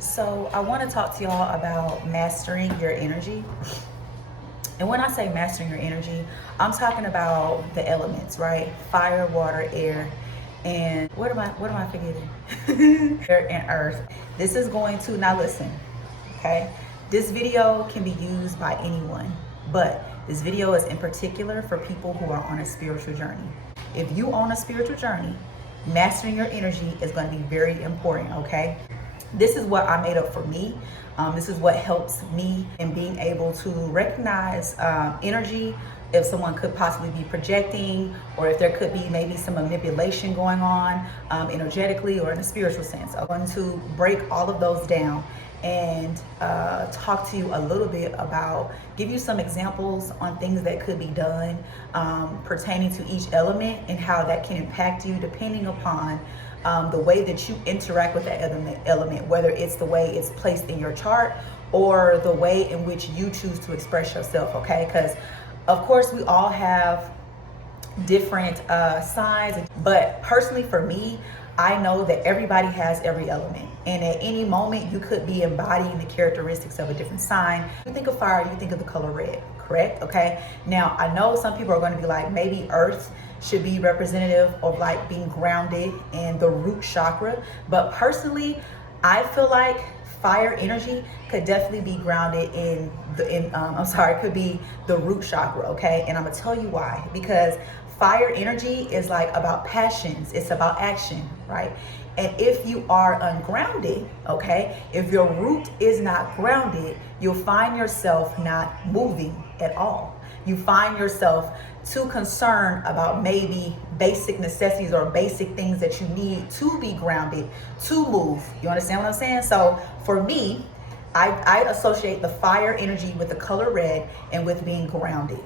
So I want to talk to y'all about mastering your energy. And when I say mastering your energy, I'm talking about the elements, right? Fire, water, air, and what am I forgetting? Air and earth. This is going to, now listen, okay? This video can be used by anyone, but this video is in particular for people who are on a spiritual journey. If you on a spiritual journey, mastering your energy is going to be very important, okay? This is what I made up for me. This is what helps me in being able to recognize energy, if someone could possibly be projecting, or if there could be maybe some manipulation going on energetically or in a spiritual sense. I'm going to break all of those down and talk to you a little bit about, give you some examples on things that could be done pertaining to each element and how that can impact you depending upon the way that you interact with that element, whether it's the way it's placed in your chart or the way in which you choose to express yourself, okay? Because of course we all have different signs, but personally for me, I know that everybody has every element, and at any moment you could be embodying the characteristics of a different sign. You think of fire, you think of the color red, correct? Okay, now I know some people are going to be like, maybe earth should be representative of like being grounded in the root chakra, but personally I feel like fire energy could definitely be grounded in could be the root chakra, okay? And I'm gonna tell you why. Because fire energy is like about passions, it's about action, right? And if you are ungrounded, okay, if your root is not grounded, you'll find yourself not moving at all. You find yourself too concerned about maybe basic necessities or basic things that you need to be grounded to move. You understand what I'm saying? So for me, I associate the fire energy with the color red and with being grounded.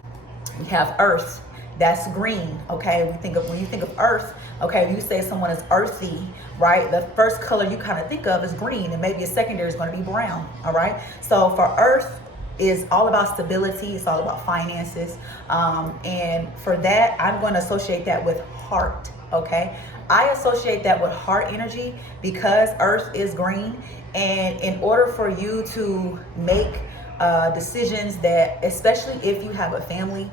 We have earth, that's green, okay? When you think of earth, okay, when you say someone is earthy, right? The first color you kind of think of is green, and maybe a secondary is going to be brown, all right? So for earth is all about stability, it's all about finances, and for that I'm going to associate that with heart, okay? I associate that with heart energy because earth is green, and in order for you to make decisions that, especially if you have a family,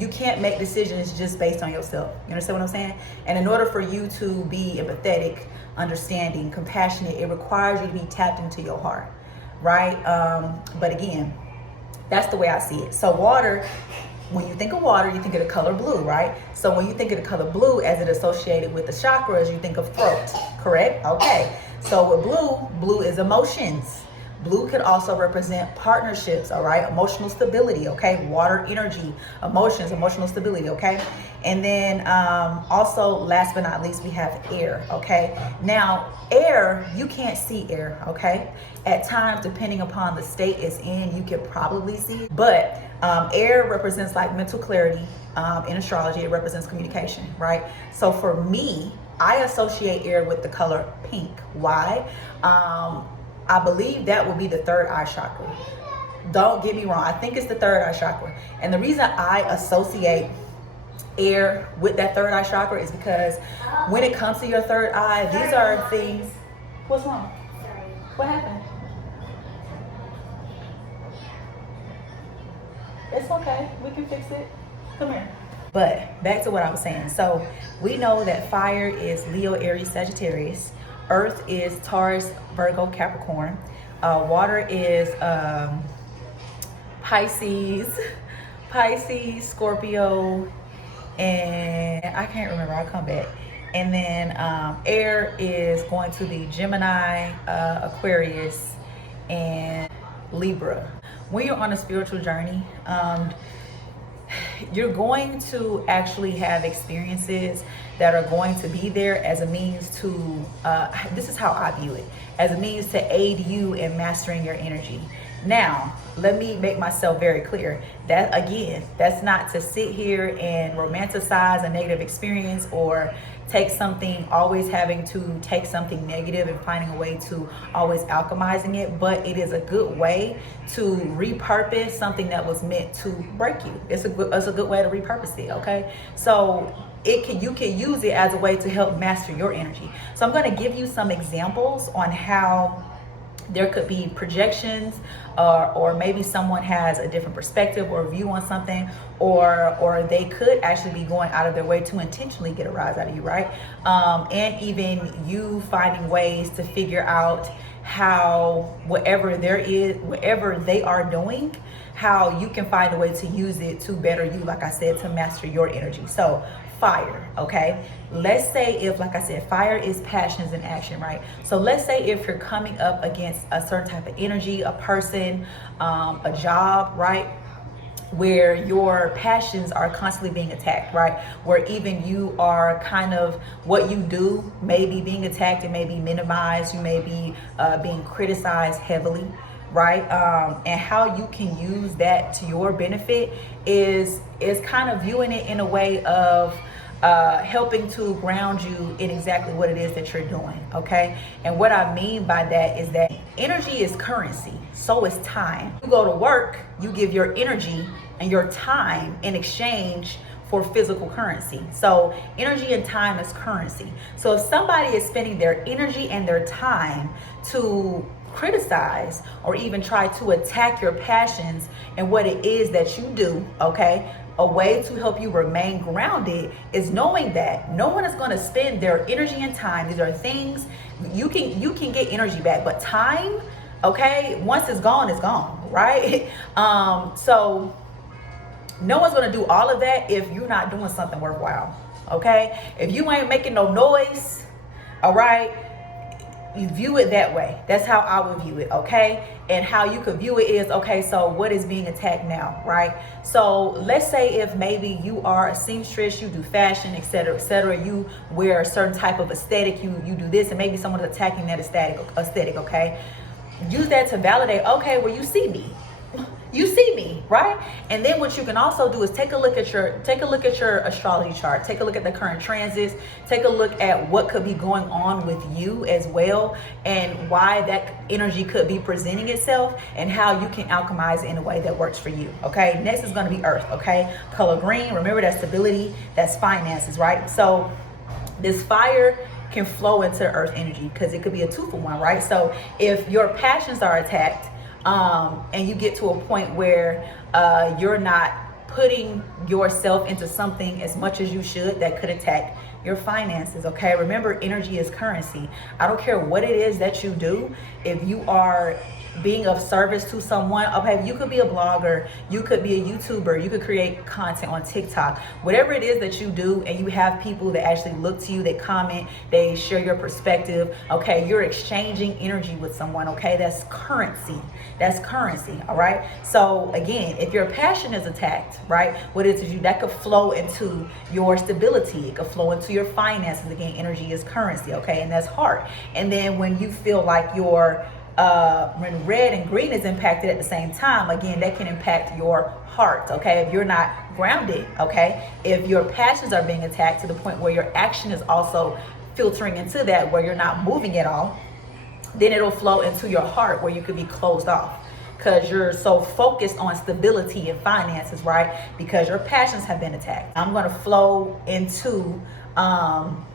you can't make decisions just based on yourself. You understand what I'm saying? And in order for you to be empathetic, understanding, compassionate, it requires you to be tapped into your heart, right? But again, that's the way I see it. So water, when you think of water, you think of the color blue, right? So when you think of the color blue as it associated with the chakras, you think of throat, correct? Okay. So with blue is emotions. Blue could also represent partnerships, all right? Emotional stability, okay? Water energy, emotions, emotional stability, okay? And then also, last but not least, we have air, okay? Now, air, you can't see air, okay? At times, depending upon the state it's in, you could probably see it. But air represents like mental clarity. In astrology, it represents communication, right? So for me, I associate air with the color pink. Why? I believe that would be the third eye chakra. Don't get me wrong. I think it's the third eye chakra. And the reason I associate air with that third eye chakra is because when it comes to your third eye, these are things. What's wrong? What happened? It's okay. We can fix it. Come here. But back to what I was saying. So we know that fire is Leo, Aries, Sagittarius. Earth is Taurus, Virgo, Capricorn. Water is Pisces, Scorpio, and I can't remember, I'll come back. And then air is going to be Gemini, Aquarius, and Libra. When you're on a spiritual journey, you're going to actually have experiences that are going to be there as a means to, this is how I view it, as a means to aid you in mastering your energy. Now, let me make myself very clear. That again, that's not to sit here and romanticize a negative experience or take something, always having to take something negative and finding a way to always alchemizing it, but it is a good way to repurpose something that was meant to break you. It's a good way to repurpose it, okay? So you can use it as a way to help master your energy. So I'm going to give you some examples on how there could be projections, or maybe someone has a different perspective or view on something, or they could actually be going out of their way to intentionally get a rise out of you, right? And even you finding ways to figure out how whatever they are doing, how you can find a way to use it to better you, like I said, to master your energy. So fire, okay? Let's say if, like I said, fire is passions in action, right? So let's say if you're coming up against a certain type of energy, a person, a job, right? Where your passions are constantly being attacked, right? Where even you are kind of, what you do may be being attacked, it may be minimized, you may be being criticized heavily, right? And how you can use that to your benefit is kind of viewing it in a way of helping to ground you in exactly what it is that you're doing, okay? And what I mean by that is that energy is currency, so is time. You go to work, you give your energy and your time in exchange for physical currency. So energy and time is currency. So if somebody is spending their energy and their time to criticize or even try to attack your passions and what it is that you do, okay, a way to help you remain grounded is knowing that no one is going to spend their energy and time. These are things you can get energy back, but time, okay, once it's gone, right? So no one's going to do all of that if you're not doing something worthwhile, okay? If you ain't making no noise, all right, you view it that way. That's how I would view it, okay? And how you could view it is, okay, so what is being attacked now, right? So let's say if maybe you are a seamstress, you do fashion, etc., you wear a certain type of aesthetic, you do this, and maybe someone's attacking that aesthetic, okay? Use that to validate, okay, well, you see me, right? And then what you can also do is take a look at your astrology chart, take a look at the current transits, take a look at what could be going on with you as well, and why that energy could be presenting itself, and how you can alchemize it in a way that works for you, okay? Next is going to be earth, okay? Color green, remember that's stability, that's finances, right? So this fire can flow into earth energy because it could be a 2-for-1, right? So if your passions are attacked, and you get to a point where you're not putting yourself into something as much as you should, that could attack your finances, okay? Remember, energy is currency. I don't care what it is that you do. If you are being of service to someone, okay, you could be a blogger, you could be a YouTuber, you could create content on TikTok, whatever it is that you do, and you have people that actually look to you, they comment, they share your perspective, okay, you're exchanging energy with someone, okay? That's currency, all right? So again, if your passion is attacked, right, what is it that could flow into your stability, it could flow into your finances. Again, energy is currency, okay? And that's heart. And then when you feel like when red and green is impacted at the same time, again, that can impact your heart, okay? If you're not grounded, okay? If your passions are being attacked to the point where your action is also filtering into that, where you're not moving at all, then it'll flow into your heart, where you could be closed off because you're so focused on stability and finances, right? Because your passions have been attacked. I'm going to flow into, I'm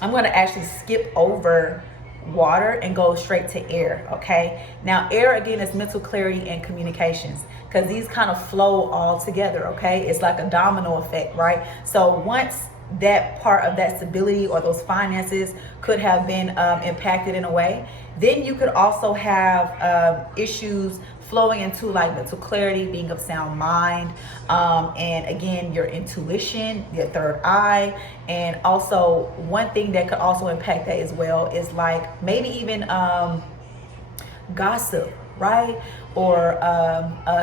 going to actually skip over water and go straight to air, okay? Now air, again, is mental clarity and communications, because these kind of flow all together, okay? It's like a domino effect, right? So once that part of that stability or those finances could have been impacted in a way, then you could also have issues flowing into like mental clarity, being of sound mind, and again, your intuition, your third eye. And also one thing that could also impact that as well is like maybe even gossip, right? Or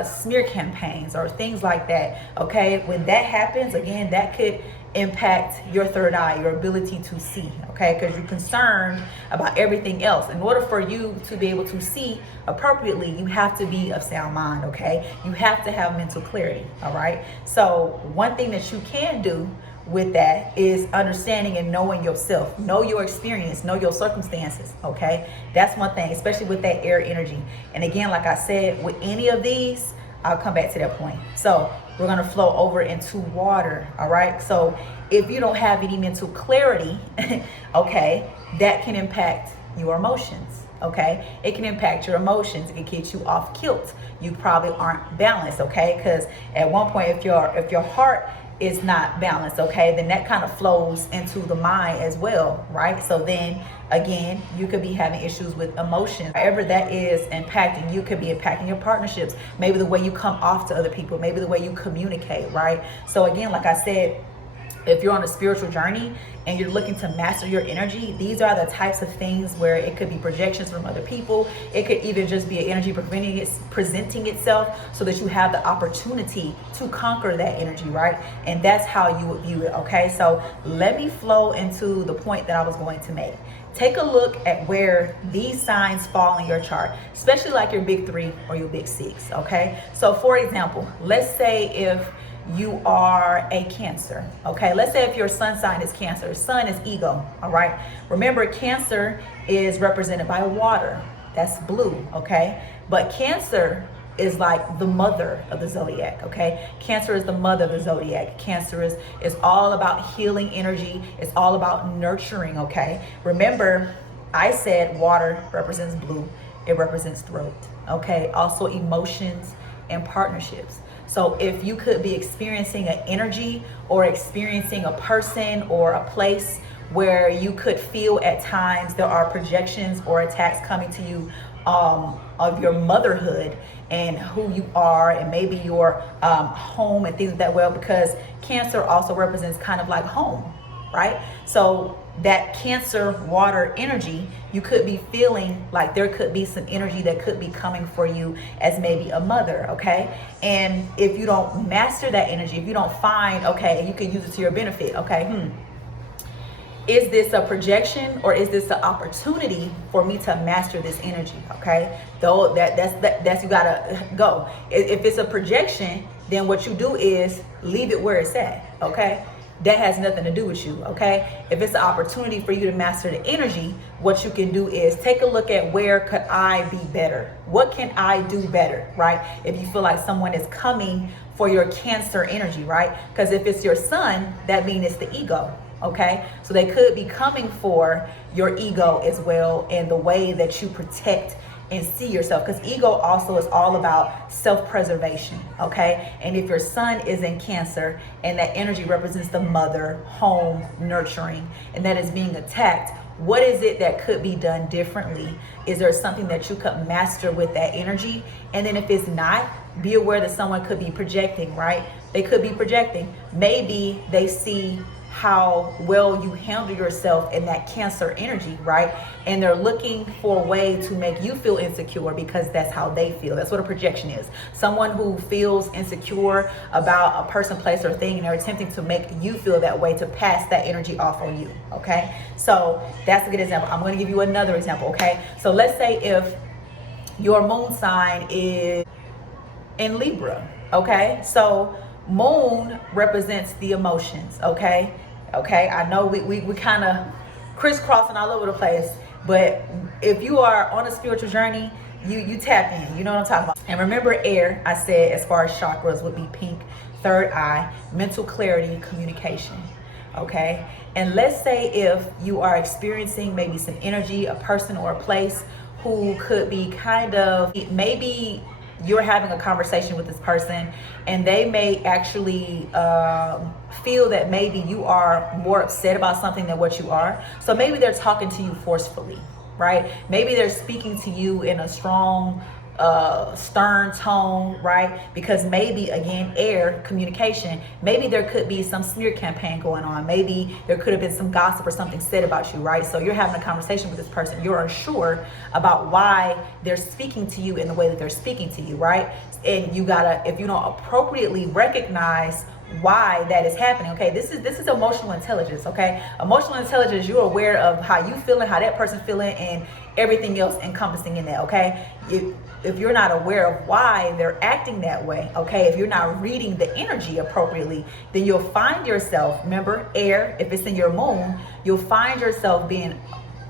smear campaigns or things like that, okay? When that happens, again, that could impact your third eye, your ability to see, okay? Because you're concerned about everything else. In order for you to be able to see appropriately, you have to be of sound mind, okay? You have to have mental clarity, all right? So one thing that you can do with that is understanding and knowing yourself, know your experience, know your circumstances, okay? That's one thing, especially with that air energy. And again, like I said, with any of these, I'll come back to that point. So we're gonna flow over into water, all right? So if you don't have any mental clarity, okay, that can impact your emotions. Okay, it can impact your emotions. It can get you off kilt. You probably aren't balanced. Okay, because at one point, if your heart is not balanced, okay, then that kind of flows into the mind as well, right? So then again, you could be having issues with emotions. However that is impacting, you could be impacting your partnerships, maybe the way you come off to other people, maybe the way you communicate, right? So again, like I said, if you're on a spiritual journey and you're looking to master your energy, these are the types of things where it could be projections from other people. It could even just be an energy presenting itself so that you have the opportunity to conquer that energy, right? And that's how you would view it, okay? So let me flow into the point that I was going to make. Take a look at where these signs fall in your chart, especially like your big 3 or your big 6, okay? So for example, let's say if you are a Cancer, okay? Let's say if your sun sign is Cancer. Sun is ego, all right? Remember, Cancer is represented by water. That's blue, okay? But Cancer is like the mother of the zodiac, okay? Cancer is the mother of the zodiac. Cancer is all about healing energy. It's all about nurturing, okay? Remember, I said water represents blue. It represents throat, okay? Also emotions and partnerships. So if you could be experiencing an energy or experiencing a person or a place where you could feel at times there are projections or attacks coming to you of your motherhood and who you are, and maybe your home and things like that, well, because Cancer also represents kind of like home, right? So that Cancer water energy, you could be feeling like there could be some energy that could be coming for you as maybe a mother, okay? And if you don't master that energy, if you don't find, okay, you can use it to your benefit, okay, is this a projection or is this an opportunity for me to master this energy, okay? Though that's you gotta go. If it's a projection, then what you do is leave it where it's at, okay? That has nothing to do with you, okay? If it's an opportunity for you to master the energy, what you can do is take a look at where could I be better? What can I do better, right? If you feel like someone is coming for your Cancer energy, right? Because if it's your sun, that means it's the ego, okay? So they could be coming for your ego as well, and the way that you protect and see yourself, because ego also is all about self-preservation, okay? And if your sun is in Cancer and that energy represents the mother, home, nurturing, and that is being attacked, what is it that could be done differently? Is there something that you could master with that energy? And then if it's not, be aware that someone could be projecting, right? They could be projecting. Maybe they see how well you handle yourself in that Cancer energy, right? And they're looking for a way to make you feel insecure because that's how they feel. That's what a projection is. Someone who feels insecure about a person, place, or thing, and they're attempting to make you feel that way to pass that energy off on you, okay? So that's a good example. I'm gonna give you another example, okay? So let's say if your moon sign is in Libra, okay? So moon represents the emotions, okay? Okay, I know we kind of crisscrossing all over the place, but if you are on a spiritual journey, you tap in, you know what I'm talking about. And remember, air, I said, as far as chakras would be pink, third eye, mental clarity, communication, okay? And let's say if you are experiencing maybe some energy, a person or a place who could be kind of, maybe you're having a conversation with this person and they may actually feel that maybe you are more upset about something than what you are. So maybe they're talking to you forcefully, right? Maybe they're speaking to you in a strong, stern tone, right? Because maybe, again, air, communication, maybe there could be some smear campaign going on. Maybe there could have been some gossip or something said about you, right? So you're having a conversation with this person. You're unsure about why they're speaking to you in the way that they're speaking to you, right? And you gotta, if you don't appropriately recognize why that is happening, okay, this is emotional intelligence, okay? Emotional intelligence, you're aware of how you feeling, how that person's feeling, and everything else encompassing in that, okay? If you're not aware of why they're acting that way, okay, if you're not reading the energy appropriately, then you'll find yourself, remember, air, if it's in your moon, you'll find yourself being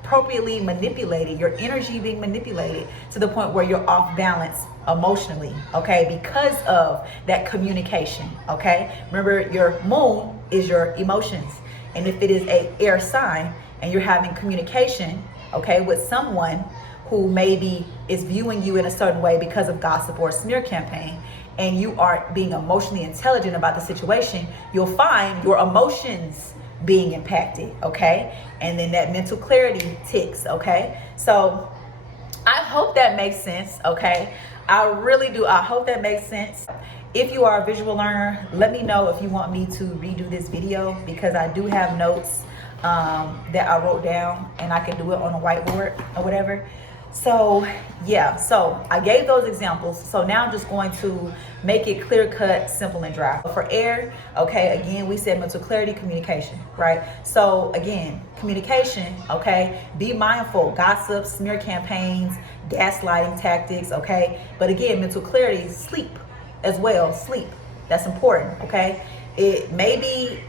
appropriately manipulated, your energy being manipulated to the point where you're off balance emotionally, okay, because of that communication, okay? Remember, your moon is your emotions. And if it is a air sign and you're having communication, okay, with someone who maybe is viewing you in a certain way because of gossip or a smear campaign, and you aren't being emotionally intelligent about the situation, you'll find your emotions being impacted, okay? And then that mental clarity ticks, okay? So I hope that makes sense, okay? I really do. I hope that makes sense. If you are a visual learner, let me know if you want me to redo this video, because I do have notes that I wrote down, and I can do it on a whiteboard or whatever. So yeah, so I gave those examples. So now I'm just going to make it clear cut, simple, and dry. For air, okay, again, we said mental clarity, communication, right? So again, communication, okay, be mindful, gossip, smear campaigns, gaslighting tactics, okay? But again, mental clarity, sleep as well, sleep, that's important, okay? It may be,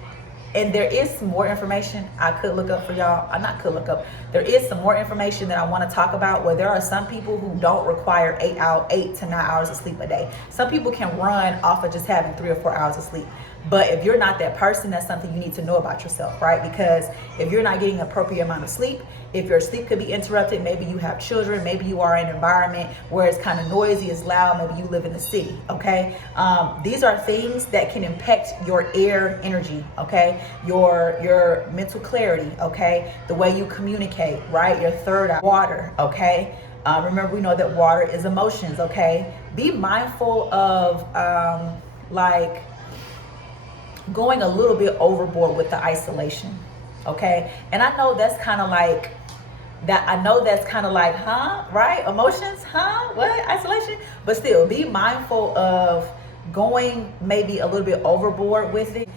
and there is some more information I could look up for y'all. I not could look up. There is some more information that I want to talk about, where there are some people who don't require 8 to 9 hours of sleep a day. Some people can run off of just having 3 or 4 hours of sleep. But if you're not that person, that's something you need to know about yourself, right? Because if you're not getting an appropriate amount of sleep, if your sleep could be interrupted, maybe you have children, maybe you are in an environment where it's kind of noisy, it's loud, maybe you live in the city, okay? These are things that can impact your air energy, okay? Your mental clarity, okay? The way you communicate, right? Your third eye, water, okay? Remember, we know that water is emotions, okay? Be mindful of like going a little bit overboard with the isolation, okay? And I know that's kind of like that. I know that's kind of like, huh? Right? Emotions, huh? What? Isolation? But still, be mindful of going maybe a little bit overboard with it.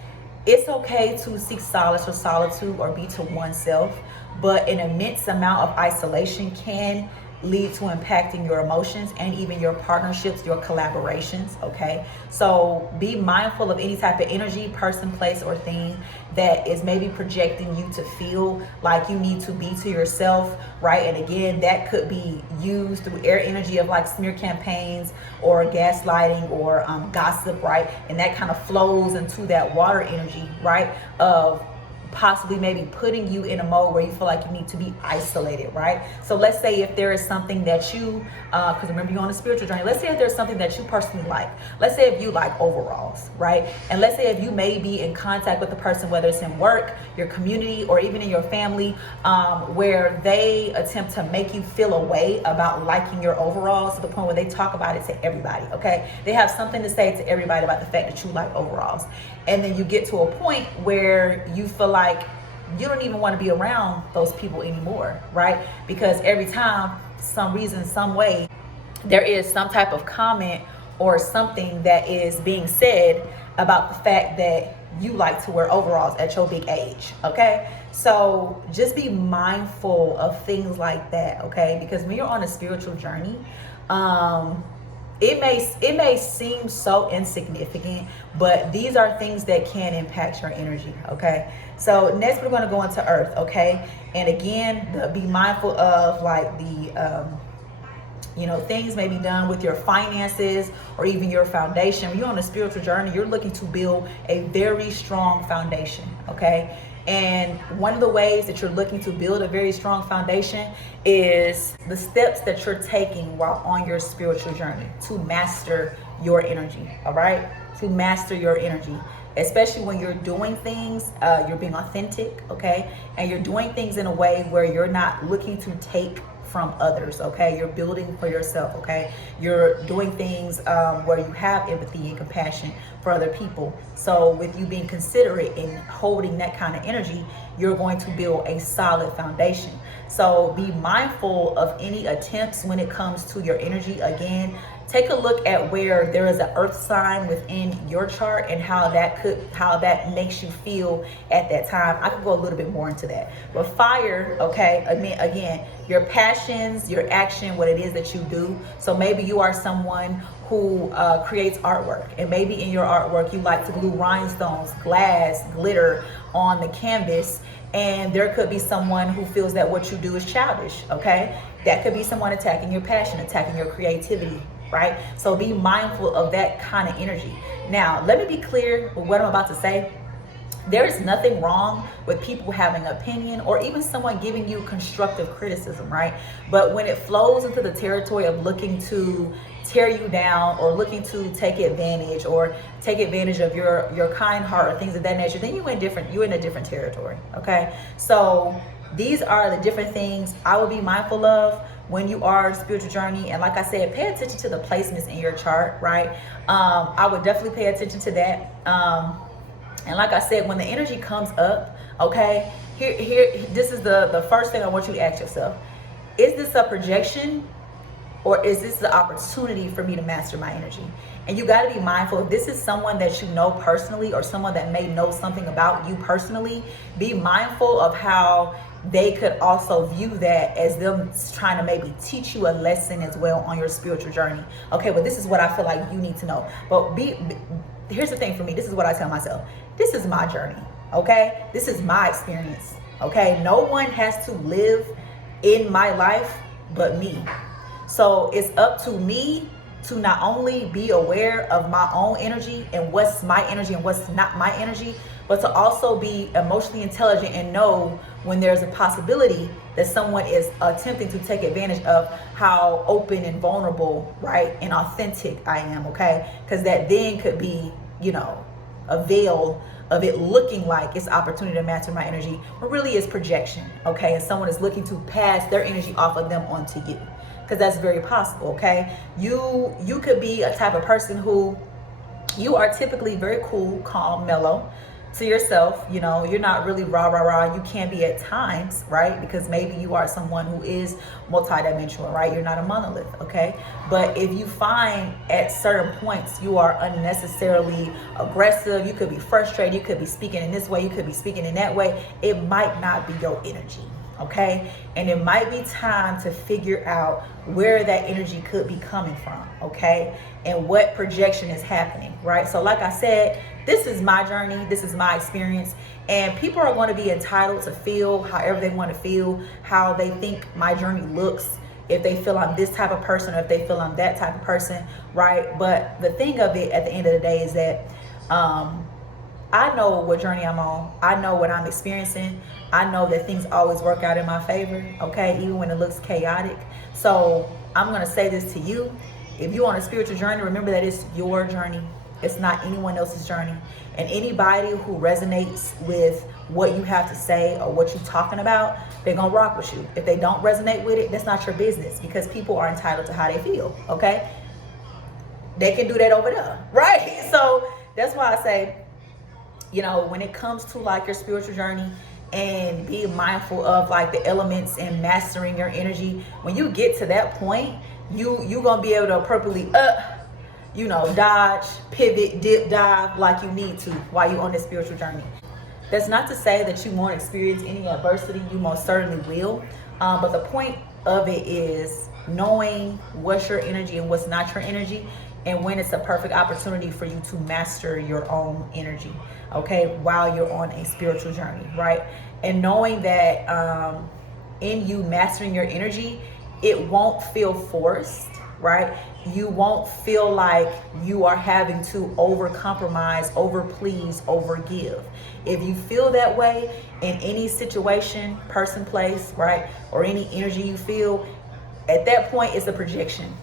It's okay to seek solace or solitude or be to oneself, but an immense amount of isolation can lead to impacting your emotions and even your partnerships, your collaborations, okay? So be mindful of any type of energy, person, place, or thing that is maybe projecting you to feel like you need to be to yourself, right? And again, that could be used through air energy of like smear campaigns or gaslighting or gossip, right? And that kind of flows into that water energy, right? Of possibly maybe putting you in a mode where you feel like you need to be isolated, right? So let's say if there is something that you, because remember you're on a spiritual journey, let's say if there's something that you personally like. Let's say if you like overalls, right? And let's say if you may be in contact with the person, whether it's in work, your community, or even in your family, where they attempt to make you feel a way about liking your overalls to the point where they talk about it to everybody, okay? They have something to say to everybody about the fact that you like overalls. And then you get to a point where you feel like you don't even want to be around those people anymore, right? Because every time, some reason, some way, there is some type of comment or something that is being said about the fact that you like to wear overalls at your big age, okay? So just be mindful of things like that, okay? Because when you're on a spiritual journey, it may seem so insignificant, but these are things that can impact your energy, okay? So next we're going to go into earth, okay? And again, be mindful of like the things may be done with your finances or even your foundation. When you're on a spiritual journey, you're looking to build a very strong foundation, okay? And one of the ways that you're looking to build a very strong foundation is the steps that you're taking while on your spiritual journey to master your energy, all right? To master your energy, especially when you're doing things, you're being authentic, okay? And you're doing things in a way where you're not looking to take from others, okay? You're building for yourself, okay? You're doing things where you have empathy and compassion for other people. So with you being considerate and holding that kind of energy, you're going to build a solid foundation. So be mindful of any attempts when it comes to your energy. Again, take a look at where there is an earth sign within your chart and how that makes you feel at that time. I could go a little bit more into that. But fire, okay, again, your passions, your action, what it is that you do. So maybe you are someone who creates artwork, and maybe in your artwork you like to glue rhinestones, glass, glitter on the canvas, and there could be someone who feels that what you do is childish, okay? That could be someone attacking your passion, attacking your creativity, right? So be mindful of that kind of energy. Now, let me be clear with what I'm about to say. There is nothing wrong with people having an opinion or even someone giving you constructive criticism, right? But when it flows into the territory of looking to tear you down or looking to take advantage of your kind heart or things of that nature, then you're in a different territory. Okay, so these are the different things I would be mindful of when you are spiritual journey. And like I said, pay attention to the placements in your chart, right? I would definitely pay attention to that. And like I said, when the energy comes up, okay, this is the first thing I want you to ask yourself. Is this a projection, or is this the opportunity for me to master my energy? And you got to be mindful, if this is someone that you know personally or someone that may know something about you personally, be mindful of how they could also view that as them trying to maybe teach you a lesson as well on your spiritual journey. Okay, but this is what I feel like you need to know. But here's the thing for me, this is what I tell myself. This is my journey, okay? This is my experience, okay? No one has to live in my life but me. So it's up to me to not only be aware of my own energy and what's my energy and what's not my energy, but to also be emotionally intelligent and know when there's a possibility that someone is attempting to take advantage of how open and vulnerable, right, and authentic I am, okay? Because that then could be, a veil of it looking like it's opportunity to master my energy, but really it's projection, okay? And someone is looking to pass their energy off of them onto you, because that's very possible, okay? You could be a type of person who you are typically very cool, calm, mellow to yourself. You're not really rah. You can be at times, right? Because maybe you are someone who is multidimensional, right? You're not a monolith, okay? But if you find at certain points you are unnecessarily aggressive, you could be frustrated, you could be speaking in this way, you could be speaking in that way, it might not be your energy. Okay, and it might be time to figure out where that energy could be coming from, okay, and what projection is happening, right? So like I said, this is my journey, this is my experience, and people are going to be entitled to feel however they want to feel, how they think my journey looks, if they feel I'm this type of person or if they feel I'm that type of person, right? But the thing of it at the end of the day is that I know what journey I'm on. I know what I'm experiencing. I know that things always work out in my favor, okay, even when it looks chaotic. So I'm going to say this to you. If you're on a spiritual journey, remember that it's your journey. It's not anyone else's journey. And anybody who resonates with what you have to say or what you're talking about, they're going to rock with you. If they don't resonate with it, that's not your business, because people are entitled to how they feel, okay? They can do that over there, right? So that's why I say, when it comes to like your spiritual journey, and be mindful of like the elements and mastering your energy, when you get to that point, you're gonna be able to appropriately dodge, pivot, dip, dive like you need to while you're on this spiritual journey. That's not to say that you won't experience any adversity. You most certainly will, but the point of it is knowing what's your energy and what's not your energy, and when it's a perfect opportunity for you to master your own energy, okay, while you're on a spiritual journey, right? And knowing that in you mastering your energy, it won't feel forced, right? You won't feel like you are having to over compromise, over please, over give. If you feel that way in any situation, person, place, right, or any energy you feel, at that point, it's a projection.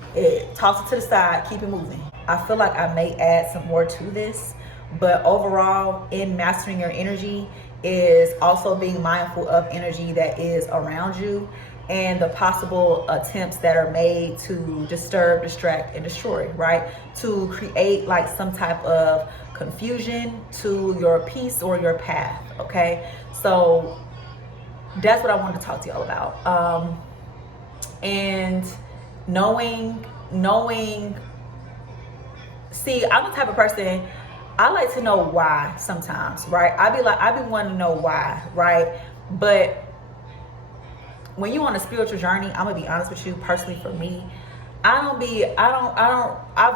Toss it to the side, keep it moving. I feel like I may add some more to this, but overall, in mastering your energy is also being mindful of energy that is around you and the possible attempts that are made to disturb, distract, and destroy, right? To create like some type of confusion to your peace or your path, okay? So that's what I wanted to talk to y'all about. And knowing, see, I'm the type of person, I like to know why sometimes, right? I be wanting to know why, right? But when you're on a spiritual journey, I'm gonna be honest with you, personally for me, I've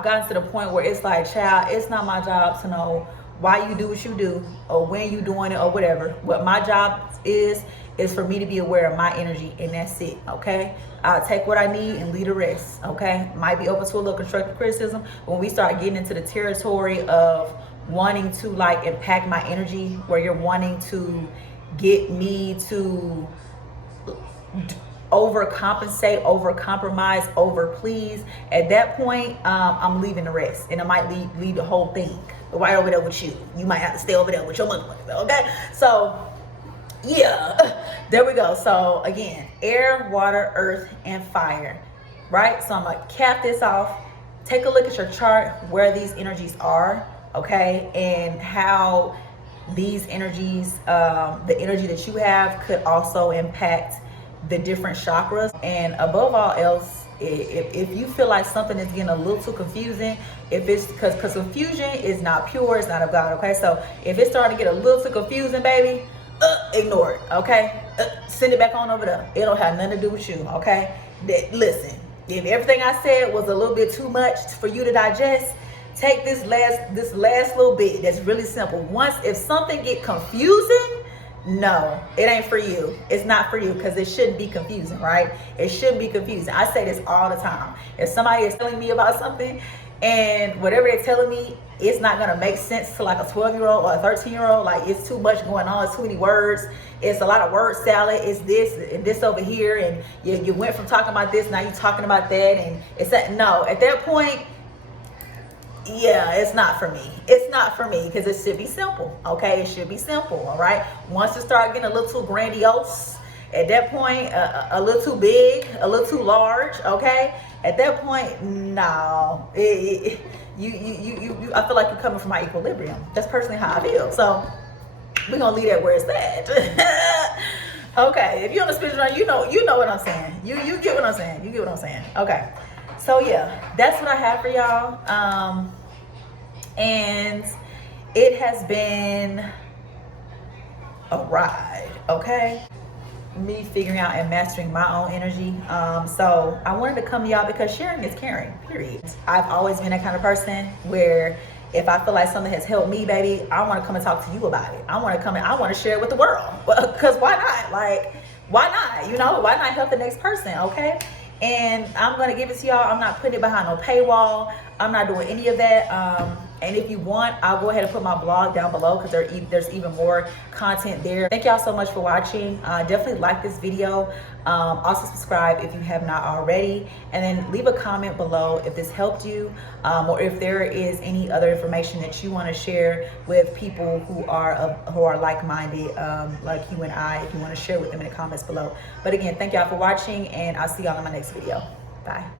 gotten to the point where it's like, child, it's not my job to know why you do what you do or when you doing it or whatever. What my job is for me to be aware of my energy, and that's it, okay? I'll take what I need and leave the rest, okay? Might be open to a little constructive criticism. When we start getting into the territory of wanting to like impact my energy, where you're wanting to get me to overcompensate, overcompromise, overplease, at that point, I'm leaving the rest, and I might leave the whole thing right over there with you. You might have to stay over there with your motherfucker. Okay, so yeah, there we go. So again, air, water, earth, and fire. Right. So I'm gonna cap this off. Take a look at your chart where these energies are. Okay, and how these energies, the energy that you have, could also impact the different chakras. And above all else, if you feel like something is getting a little too confusing, if it's because confusion is not pure, it's not of God. Okay, so if it's starting to get a little too confusing, baby, ignore it. Okay, send it back on over there. It don't have nothing to do with you. Okay, listen, if everything I said was a little bit too much for you to digest, take this last little bit that's really simple. Once, if something get confusing, no, it ain't for you. It's not for you, because it shouldn't be confusing, right? It shouldn't be confusing. I say this all the time. If somebody is telling me about something, and whatever they're telling me, it's not gonna make sense to like a 12-year-old or a 13-year-old. Like, it's too much going on. It's too many words. It's a lot of word salad. It's this and this over here, and you went from talking about this, now you're talking about that, and it's that. No, at that point, yeah, it's not for me. It's not for me, because it should be simple. Okay, it should be simple. All right, once it start getting a little too grandiose, at that point, a little too big, a little too large, okay, at that point, no, I feel like you're coming from my equilibrium. That's personally how I feel. So we're gonna leave that where it's at. Okay, if you're on the spiritual journey, you know what I'm saying. You get what I'm saying. You get what I'm saying. Okay, so yeah, that's what I have for y'all. And it has been a ride. Okay, me figuring out and mastering my own energy. So I wanted to come to y'all because sharing is caring, period. I've always been that kind of person where if I feel like something has helped me, baby, I want to come and talk to you about it. I want to come and I want to share it with the world. Because why not? Like, why not? You know, why not help the next person? Okay. And I'm going to give it to y'all. I'm not putting it behind no paywall. I'm not doing any of that. And if you want, I'll go ahead and put my blog down below, because there's even more content there. Thank y'all so much for watching. Definitely like this video. Also subscribe if you have not already. And then leave a comment below if this helped you, or if there is any other information that you want to share with people who are like-minded, like you and I, if you want to share with them in the comments below. But again, thank y'all for watching, and I'll see y'all in my next video. Bye.